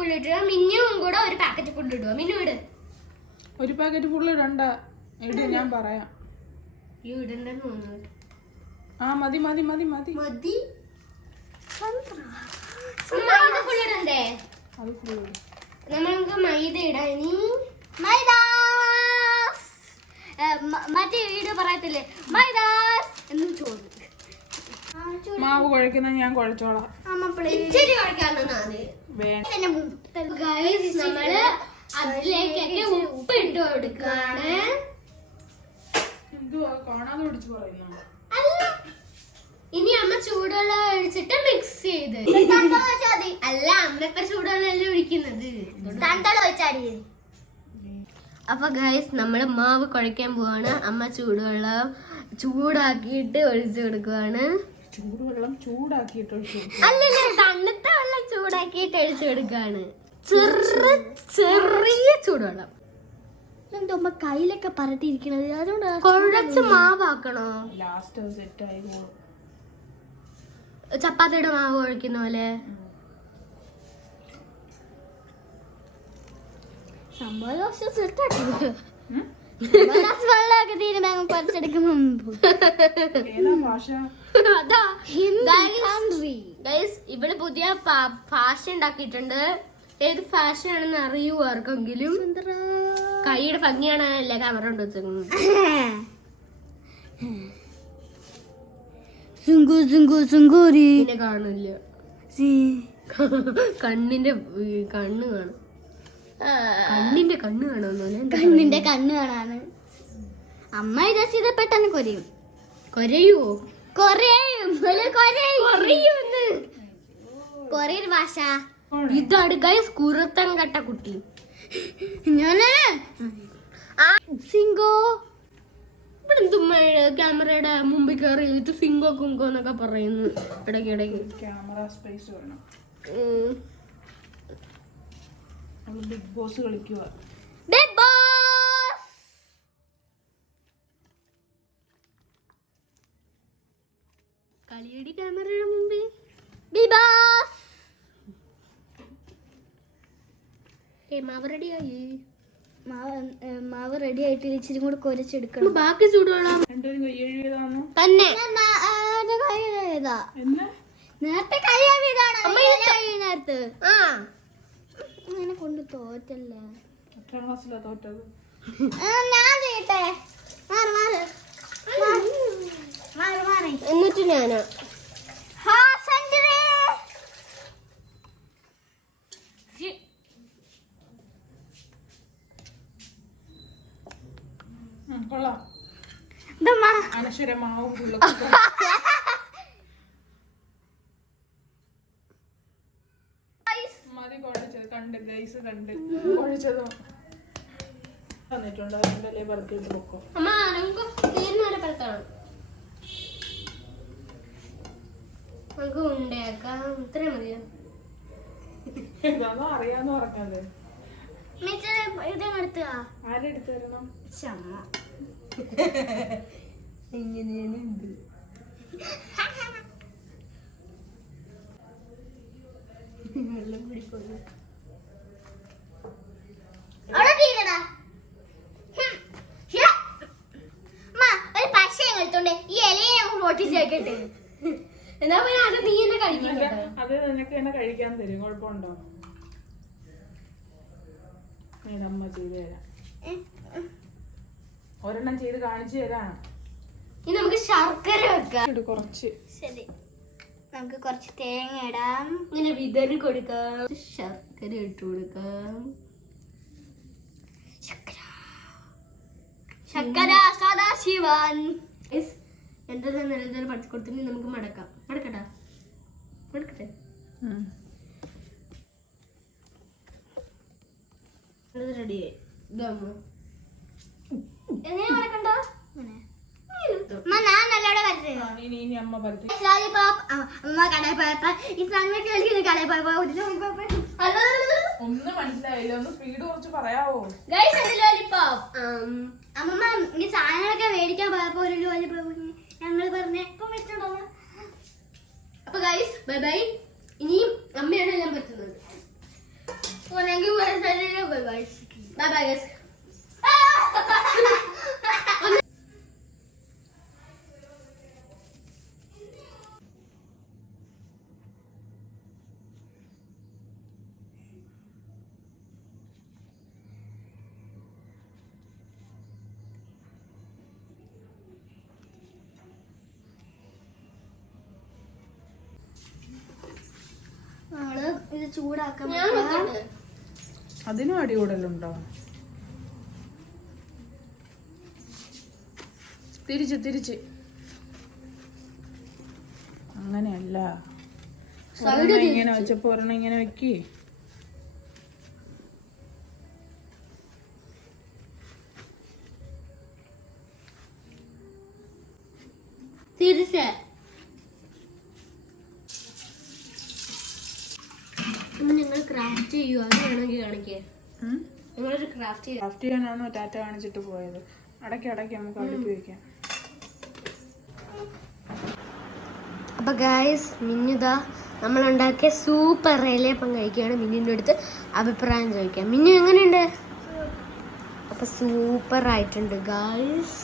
Full ഇടുക. മിന്നും കൂടെ ഒരു പാക്കറ്റ് ഫുൾ ഇടുക. മിന്നു ഇട്. ഒരു പാക്കറ്റ് ഫുള്ള് ഇടണ്ട, ഇട്, ഞാൻ പറയാം. ഇടണ്ടെന്ന് തോന്നുന്നു. ആ മതി മതി മതി മതി മതി. മൈദ ഫുൾ ഇടണ്ടേ? അത് ഫുള്ള് നമുക്ക് മൈദ ഇടാം. ഇനി മൈദ മറ്റേ വീഡിയോ പറയത്തില്ലേ മൈദാസ് എന്ന് ചോദിച്ചു. മാവ് കുഴക്കുന്ന ഞാൻ കുഴച്ചോളാം. ഇച്ചിരി കുഴക്കാവുന്നതാണ്. ഗൈസ് നമ്മള് അതിലേക്കൊക്കെ ഉപ്പ് ഇട്ട് കൊടുക്കാണ്. എന്തുവാ കാണാതെ പിടിച്ചു പറയുന്നു? ഇനി അമ്മ ചൂടുവെള്ളം ഒഴിച്ചിട്ട് മിക്സ് ചെയ്ത്. അല്ല, അമ്മ ഇപ്പൊ ചൂടുവെള്ളം ഒഴിക്കുന്നത്. അപ്പൊ ഗൈസ് നമ്മള് മാവ് കുഴക്കാൻ പോവാണ്. അമ്മ ചൂടുവെള്ളം ചൂടാക്കിയിട്ട് ഒഴിച്ചു കൊടുക്കുവാണ്. ചൂടുവെള്ളം ചൂടാക്കിയിട്ട് അല്ലല്ല, തണുത്ത വെള്ളം ചൂടാക്കിയിട്ട് ഒഴിച്ചു കൊടുക്കാണ്. ചെറിയ ചൂടുവെള്ളം. എന്തോ കയ്യിലൊക്കെ പറട്ടിയിരിക്കണത്, അതുകൊണ്ട് കുഴച്ച് മാവാക്കണോ? ലാസ്റ്റ് സെറ്റ് ആയി. ചപ്പാത്തിയുടെ മാവ് കുഴക്കുന്ന പോലെ. വെള്ളമൊക്കെ തീരുമാനം കുറച്ചെടുക്കുമ്പോ ഇവിടെ പുതിയ ഭാഷ ഉണ്ടാക്കിയിട്ടുണ്ട്. ഏത് ഫാഷൻ ആണെന്ന് അറിയൂ ആർക്കെങ്കിലും? കൈയുടെ ഭംഗിയാണല്ലേ ക്യാമറ കൊണ്ട് വെച്ചേക്കുന്നത്. പിന്നെ കാണില്ല, കണ്ണിന്റെ കണ്ണ് കാണും. കണ്ണിന്റെ കണ്ണ് കാണുന്നല്ലേ? കണ്ണിന്റെ കണ്ണ് കാണാണ്. അമ്മ വിചാരിച്ചത് പെട്ടെന്ന് കൊരയും. കൊരയോ? കൊറിയൻ ഭാഷ. ഇതാണ് ഗൈസ് കുറുത്തം കട്ട കുട്ടി. ഞാന് സിംഗോ ഇവിടെ ക്യാമറയുടെ മുമ്പിൽ കയറി എന്നിട്ട് സിംഗോ കുങ്കോ എന്നൊക്കെ പറയുന്നു ഇടയ്ക്കിടയ്ക്ക്. ക്യാമറ സ്പേസ് വേണം. ബിഗ് ബോസ് കളിക്കുക. ബിഗ് ബോസ് കളിയടി ക്യാമറയുടെ മുമ്പിൽ. ബിഗ് ബോസ് മാവ് റെഡിയായി. മാവ് റെഡി ആയിട്ട് ഇച്ചിരി കൂടെ കുരച്ചെടുക്കണം. ബാക്കി ചൂടുവെള്ളം രണ്ടുപേരും കയ്യെഴുതിയതാണോ? തന്നെ നേരത്തെ കഴിയാതാണ് നേരത്തെ. അങ്ങനെ കൊണ്ട് തോറ്റല്ലേ? എത്രാം ക്ലാസ്സിലാ തോറ്റത്? ഞാൻ ചെയ്യട്ടെ. എന്നിട്ട് ഞാനാ കൊള്ളാം. അനശ്വര മാവ് ഫുള്ള് മതി കുഴച്ചത്. കണ്ട് ഗൈസ് കണ്ട് കുഴച്ചത് തന്നിട്ടുണ്ട്. അതിൻ്റെ പറത്തിട്ട് പൊക്കോ. അമ്മ നമുക്ക് തീരുന്നവരെ പരത്തണം. നമുക്ക് ഉണ്ടാക്കാം. ഇത്രയും മതിയോ? എന്താണോ അറിയാന്ന് പറഞ്ഞത്. ഇതെടുത്തുക. ആരെടുത്ത് തരണം? ഇങ്ങനെയാണ് ഇത്. വെള്ളം കുടിക്കുന്നു. ഒരു പശ എടുത്തോണ്ട് ഈ ഇലയെ ഞങ്ങൾ പൊട്ടിച്ചേക്കട്ടെ. എന്നാ പിന്നെ അത് നീ തന്നെ കഴിക്കാൻ. അത് നിനക്ക് തന്നെ കഴിക്കാൻ തരും. കുഴപ്പമുണ്ടോ? അമ്മ ചെയ്ത് തരാം. ഒരെണ്ണം ചെയ്ത് കാണിച്ചു തരാം. ഇനി നമുക്ക് ശർക്കര വെക്കാം. കുറച്ച് ശരി, നമുക്ക് കുറച്ച് തേങ്ങ ഇടാം. ഇങ്ങനെ വിതറി കൊടുക്കാം. ശർക്കര ഇട്ട് കൊടുക്കാം. ശർക്കര സദാശിവൻ. എന്തെല്ലാം നിലനിൽ പഠിച്ചു കൊടുത്തിട്ട് നമുക്ക് മടക്കാം. മടക്കട്ടെ? മടക്കട്ടെ? റെഡിയായി. ഞാൻ നല്ലോണം ഒന്നും മനസ്സിലായില്ല. ഒന്ന് സ്പീഡ് കുറച്ച് പറയാവോ? അമ്മ ഈ സാധനങ്ങളൊക്കെ മേടിക്കാൻ പോയപ്പോ ഒരു ലോലിപോപ്പ് ഞങ്ങൾ പറഞ്ഞ അപ്പൊ ഗൈസ് ബൈ ബൈ. ഇനിയും അമ്മയാണ് എല്ലാം പറ്റുന്നത്. Bye bye guys. നമ്മള് ഇത് ചൂടാക്കാൻ ഞാൻ വെക്കട്ടെ? അതിനും അടികൂടലുണ്ടോ? തിരിച്ച് അങ്ങനെയല്ല. ഒരെണ്ണം ഇങ്ങനെ വെച്ചപ്പോ ഒരെണ്ണം ഇങ്ങനെ വെക്കി. തിരിച്ച് നിങ്ങൾ ക്രാഫ്റ്റ് ചെയ്യുക. അത് വേണമെങ്കിൽ കാണിക്കേ. നിങ്ങളൊരു ക്രാഫ്റ്റ് ക്രാഫ്റ്റ് ചെയ്യാനാണോ ടാറ്റ കാണിച്ചിട്ട് പോയത്? അടയ്ക്ക് നമുക്ക് അടുപ്പ് വെക്കാം. അപ്പൊ ഗായ്സ്, മിന്നുതാ നമ്മൾ ഉണ്ടാക്കിയ സൂപ്പർ ഇലയപ്പം കഴിക്കുകയാണ്. മിന്നുവിൻ്റെ അടുത്ത് അഭിപ്രായം ചോദിക്കാം. മിന്നു എങ്ങനെയുണ്ട്? അപ്പൊ സൂപ്പർ ആയിട്ടുണ്ട് ഗായ്സ്.